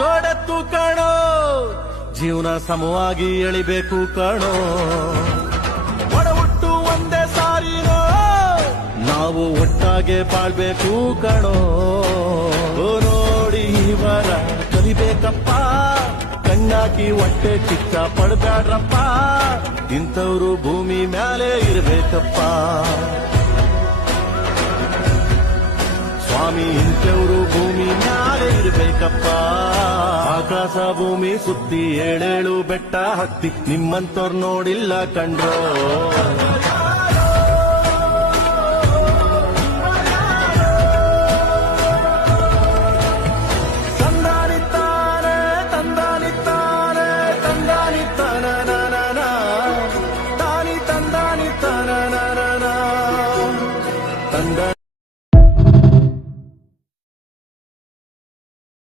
ಜೋಡೆತ್ತು ಕಾಣೋ, ಜೀವನ ಸಮವಾಗಿ ಎಳಿಬೇಕು ಕಾಣೋ. ಒಡ ಹುಟ್ಟು ಒಂದೇ ಸಾರಿನೋ, ನಾವು ಒಟ್ಟಾಗೆ ಬಾಳ್ಬೇಕು ಕಣೋ. ನೋಡಿ ಇವರ ಕಲಿಬೇಕಪ್ಪ, ಕಣ್ಣಾಕಿ ಹೊಟ್ಟೆ ಕಿಚ್ಚ ಪಡ್ಬ್ಯಾಡ್ರಪ್ಪ. ಇಂಥವ್ರು ಭೂಮಿ ಮ್ಯಾಲೆ ಇರ್ಬೇಕಪ್ಪ ಸ್ವಾಮಿ, ಇಂಥವ್ರು ಭೂಮಿ ಮ್ಯಾಲೆ ಇರ್ಬೇಕಪ್ಪ. ಆಕಾಶ ಭೂಮಿ ಸುತ್ತಿ 7 ಬೆಟ್ಟ ಹತ್ತಿ ನಿಮ್ಮಂತವ್ರು ನೋಡಿಲ್ಲ ಕಂಡ್ರೋ.